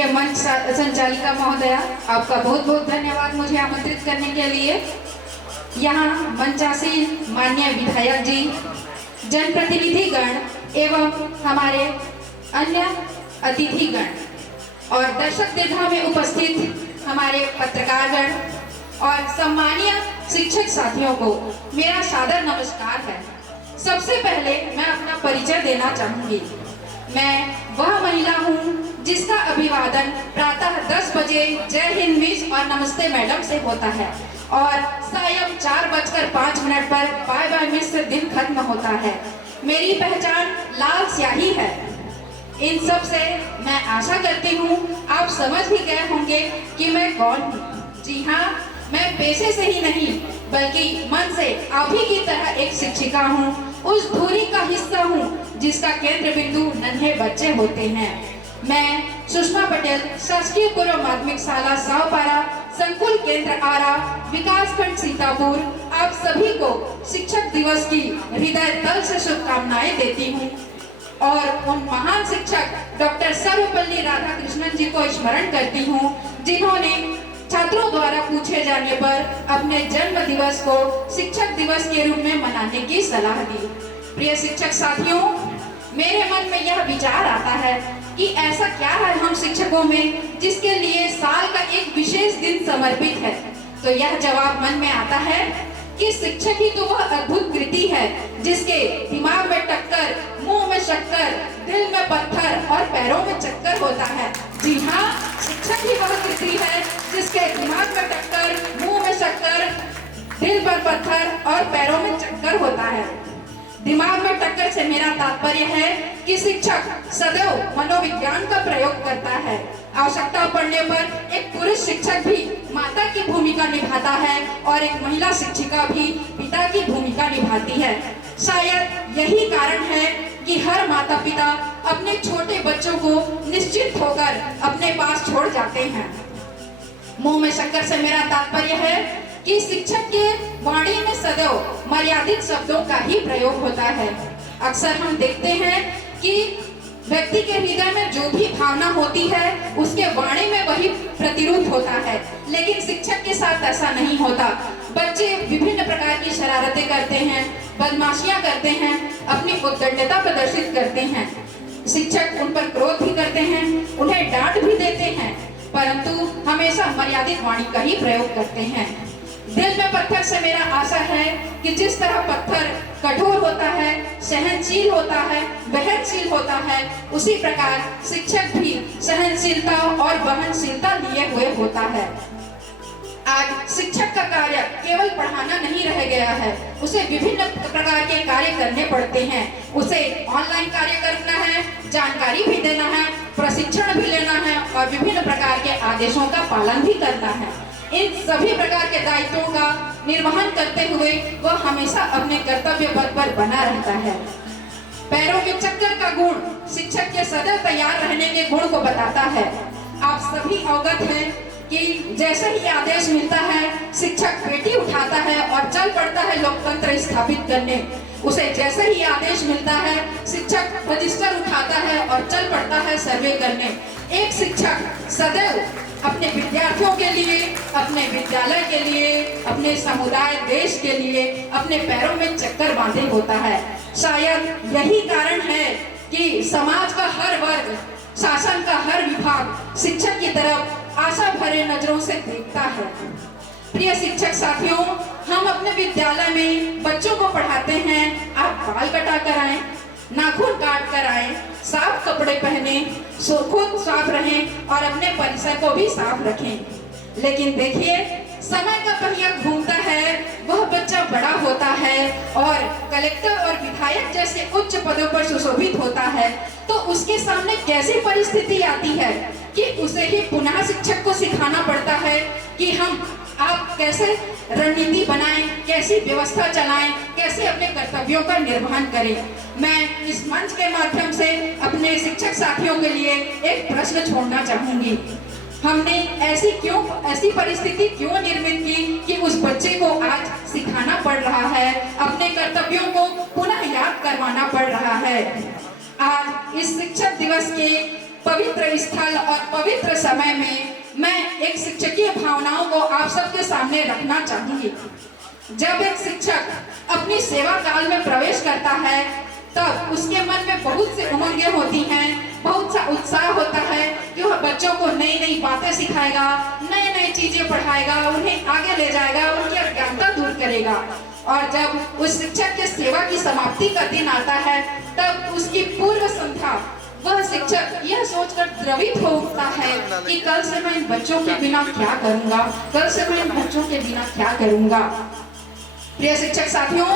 प्रिय मंच संचालिका महोदया, आपका बहुत बहुत धन्यवाद मुझे आमंत्रित करने के लिए। यहाँ मंचासीन माननीय विधायक जी, जनप्रतिनिधिगण एवं हमारे अन्य अतिथिगण और दर्शक दीर्घा में उपस्थित हमारे पत्रकारगण और सम्मानीय शिक्षक साथियों को मेरा सादर नमस्कार है। सबसे पहले मैं अपना परिचय देना चाहूंगी। मैं वह महिला हूं जिसका अभिवादन प्रातः 10 बजे जय हिंद मिस और नमस्ते मैडम से होता है और सायं 4:05 पर बाय बाय मिस से दिन खत्म होता है। मेरी पहचान लाल स्याही है। इन सब से मैं आशा करती हूँ आप समझ भी गए होंगे कि मैं कौन हूँ। जी हाँ, मैं पेशे से ही नहीं बल्कि मन से आप ही की तरह एक शिक्षिका हूँ। उस धुरी का हिस्सा हूँ जिसका केंद्र बिंदु नन्हे बच्चे होते हैं। मैं सुषमा पटेल, शासकीय पूर्व माध्यमिक शाला सावपारा, संकुल केंद्र आरा, विकास खंड सीतापुर, आप सभी को शिक्षक दिवस की हृदय तल से शुभकामनाएं देती हूँ और उन महान शिक्षक डॉक्टर सर्वपल्ली राधाकृष्णन जी को स्मरण करती हूँ जिन्होंने छात्रों द्वारा पूछे जाने पर अपने जन्म दिवस को शिक्षक दिवस के रूप में मनाने की सलाह दी। प्रिय शिक्षक साथियों, मेरे मन में यह विचार आता है कि ऐसा क्या है हम शिक्षकों में जिसके लिए साल का एक विशेष दिन समर्पित है। तो यह जवाब मन में आता है कि शिक्षक ही तो वह अद्भुत कृति है जिसके दिमाग में टक्कर, मुंह में शक्कर, दिल में पत्थर और पैरों में चक्कर होता है। जी हाँ, शिक्षक ही वह कृति है जिसके दिमाग में टक्कर, मुंह में शक्कर, दिल पर पत्थर और पैरों में चक्कर होता है। दिमाग में टक्कर से मेरा तात्पर्य है कि शिक्षक सदैव मनोविज्ञान का प्रयोग करता है। आवश्यकता पड़ने पर एक पुरुष शिक्षक भी माता की भूमिका निभाता है और एक महिला शिक्षिका भी पिता की भूमिका निभाती है। शायद यही कारण है कि हर माता पिता अपने छोटे बच्चों को निश्चित होकर अपने पास छोड़ जाते हैं। मुंह में शक्कर से मेरा तात्पर्य है कि शिक्षक के वाणी में सदैव मर्यादित शब्दों का ही प्रयोग होता है। अक्सर हम देखते हैं कि व्यक्ति के हृदय में जो भी भावना होती है उसके वाणी में वही प्रतिरूप होता है, लेकिन शिक्षक के साथ ऐसा नहीं होता। बच्चे विभिन्न प्रकार की शरारतें करते हैं, बदमाशियां करते हैं, अपनी उद्दंडता प्रदर्शित करते हैं। शिक्षक उन पर क्रोध भी करते हैं, उन्हें डांट भी देते हैं, परंतु हमेशा मर्यादित वाणी का ही प्रयोग करते हैं। दिल में पत्थर से मेरा आशा है कि जिस तरह पत्थर कठोर होता है, सहनशील होता है, वहनशील होता है, उसी प्रकार शिक्षक भी सहनशीलता और वहनशीलता लिए हुए होता है। आज शिक्षक का कार्य केवल पढ़ाना नहीं रह गया है, उसे विभिन्न प्रकार के कार्य करने पड़ते हैं। उसे ऑनलाइन कार्य करना है, जानकारी भी देना है, प्रशिक्षण भी लेना है और विभिन्न प्रकार के आदेशों का पालन भी करना है। इन सभी प्रकार के दायित्वों का निर्वहन करते हुए वह हमेशा अपने कर्तव्य पथ पर बना रहता है। पैरों में चक्कर का गुण शिक्षक के सदैव तैयार रहने के गुण को बताता है। आप सभी अवगत हैं कि जैसे ही आदेश मिलता है शिक्षक पेटी उठाता है और चल पड़ता है लोकतंत्र स्थापित करने। उसे जैसे ही आदेश मिलता है शिक्षक रजिस्टर उठाता है और चल पड़ता है सर्वे करने। एक शिक्षक सदैव अपने विद्यार्थियों के लिए, अपने विद्यालय के लिए, अपने समुदाय देश के लिए अपने पैरों में चक्कर बांधे होता है। शायद यही कारण है कि समाज का हर वर्ग, शासन का हर विभाग शिक्षक की तरफ आशा भरे नजरों से देखता है। प्रिय शिक्षक साथियों, हम अपने विद्यालय में बच्चों को पढ़ाते हैं, आप बाल कटा कर आए, नाखून काट कर आए, साफ कपड़े पहने, खुद साफ रहें और अपने परिसर को भी साफ रखें। लेकिन देखिए, समय का पहिया घूमता है, वह बच्चा बड़ा होता है और कलेक्टर और विधायक जैसे उच्च पदों पर सुशोभित होता है, तो उसके सामने कैसी परिस्थिति आती है कि उसे ही पुनः शिक्षक को सिखाना पड़ता है कि आप कैसे रणनीति बनाएं, कैसी व्यवस्था चलाएं, कैसे अपने कर्तव्यों का निर्वहन करें। मैं इस मंच के माध्यम से अपने शिक्षक साथियों के लिए एक प्रश्न छोड़ना चाहूंगी। हमने ऐसी परिस्थिति क्यों निर्मित की कि उस बच्चे को आज सिखाना पड़ रहा है, अपने कर्तव्यों को पुनः याद करवाना पड़ रहा है। आज इस शिक्षक दिवस के पवित्र स्थल और पवित्र समय में मैं एक शिक्षकीय भावनाओं को आप सबके सामने रखना चाहूंगी। जब एक शिक्षक अपनी सेवा काल में प्रवेश करता है तब उसके मन में बहुत सी उमंगें होती हैं, बहुत सा उत्साह होता है कि वह बच्चों को नई नई बातें सिखाएगा, नई नई चीजें पढ़ाएगा, उन्हें आगे ले जाएगा, उनकी अज्ञानता दूर करेगा। और जब उस शिक्षक के सेवा की समाप्ति का दिन आता है तब उसकी पूर्व संध्या वह शिक्षक यह सोचकर द्रवित हो उठता है कि कल से मैं इन बच्चों के बिना क्या करूंगा, कल से मैं इन बच्चों के बिना क्या करूंगा। प्रिय शिक्षक साथियों,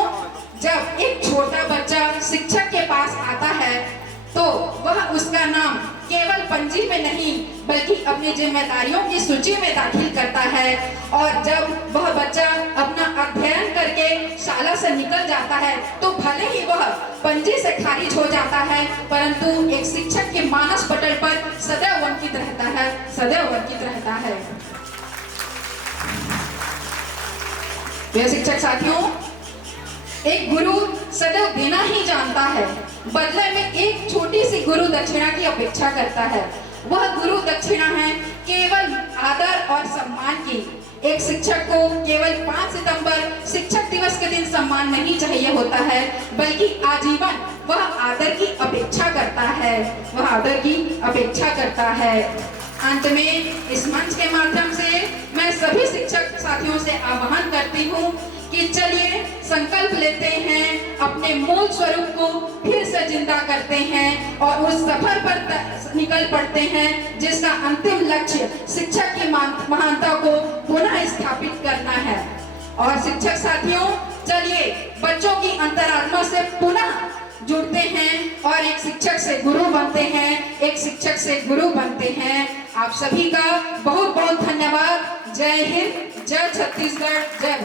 जब एक छोटा बच्चा शिक्षक के पास आता है तो वह उसका नाम केवल पंजी में नहीं बल्कि अपनी जिम्मेदारियों की सूची में दाखिल करता है। और जब वह बच्चा अपना अध्ययन करके शाला से निकल जाता है तो भले ही वह पंजी से खारिज हो जाता है, परंतु एक शिक्षक के मानस पटल पर सदैव अंकित रहता है, सदैव अंकित रहता है। प्रिय शिक्षक साथियों, एक गुरु सदैव देना ही जानता है, बदले में एक छोटी सी गुरु दक्षिणा की अपेक्षा करता है। वह गुरु दक्षिणा है केवल आदर और सम्मान की। एक शिक्षक को केवल 5 सितंबर शिक्षक दिवस के दिन सम्मान नहीं चाहिए होता है, बल्कि आजीवन वह आदर की अपेक्षा करता है, वह आदर की अपेक्षा करता है। अंत में इस मंच के माध्यम से मैं सभी शिक्षक साथियों से आह्वान करती हूँ कि चलिए संकल्प लेते हैं, अपने मूल स्वरूप को फिर से जिंदा करते हैं और उस सफर पर निकल पड़ते हैं जिसका अंतिम लक्ष्य शिक्षक की महानता को पुनः स्थापित करना है। और शिक्षक साथियों, चलिए बच्चों की अंतरात्मा से पुनः जुड़ते हैं और एक शिक्षक से गुरु बनते हैं, एक शिक्षक से गुरु बनते हैं। आप सभी का बहुत बहुत धन्यवाद। जय हिंद, जय छत्तीसगढ़, जय